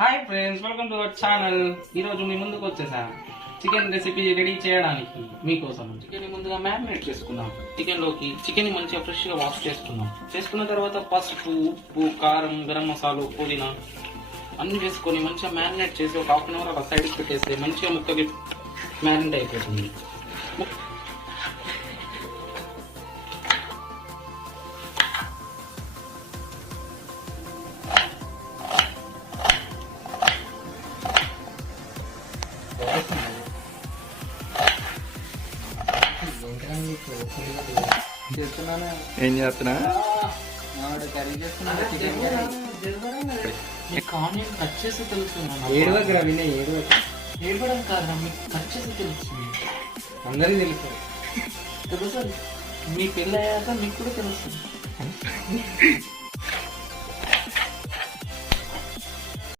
Hi friends, welcome to our channel. ఈరోజు మీ ముందుకు వచ్చేసా చికెన్ రెసిపీ రెడీ చేయడానికి మీకోసం. చికెన్ ముందుగా మ్యారినేట్ చేసుకుందాం. చికెన్ మంచిగా ఫ్రెష్గా వాష్ చేసుకుందాం. చేసుకున్న తర్వాత పసుపు, ఉప్పు, కారం, గరం మసాలా, పుదీనా అన్ని వేసుకొని మంచిగా మ్యారినేట్ చేసి ఒక హాఫ్ అన్ అవర్ అలా సైడ్కి పెట్టేస్తే మంచిగా ముక్కకి మ్యారినేట్ అయిపోతుంది. ఏం చేస్తున్నా? ఆనియన్ కట్ చేసి తెలుస్తుంది. ఏడవడం కాదు, మీకు కట్ చేసి తెలుస్తుంది. అందరికి తెలుసు. తెలుసు, మీ పెళ్ళి అయ్యాక మీకు కూడా తెలుస్తుంది.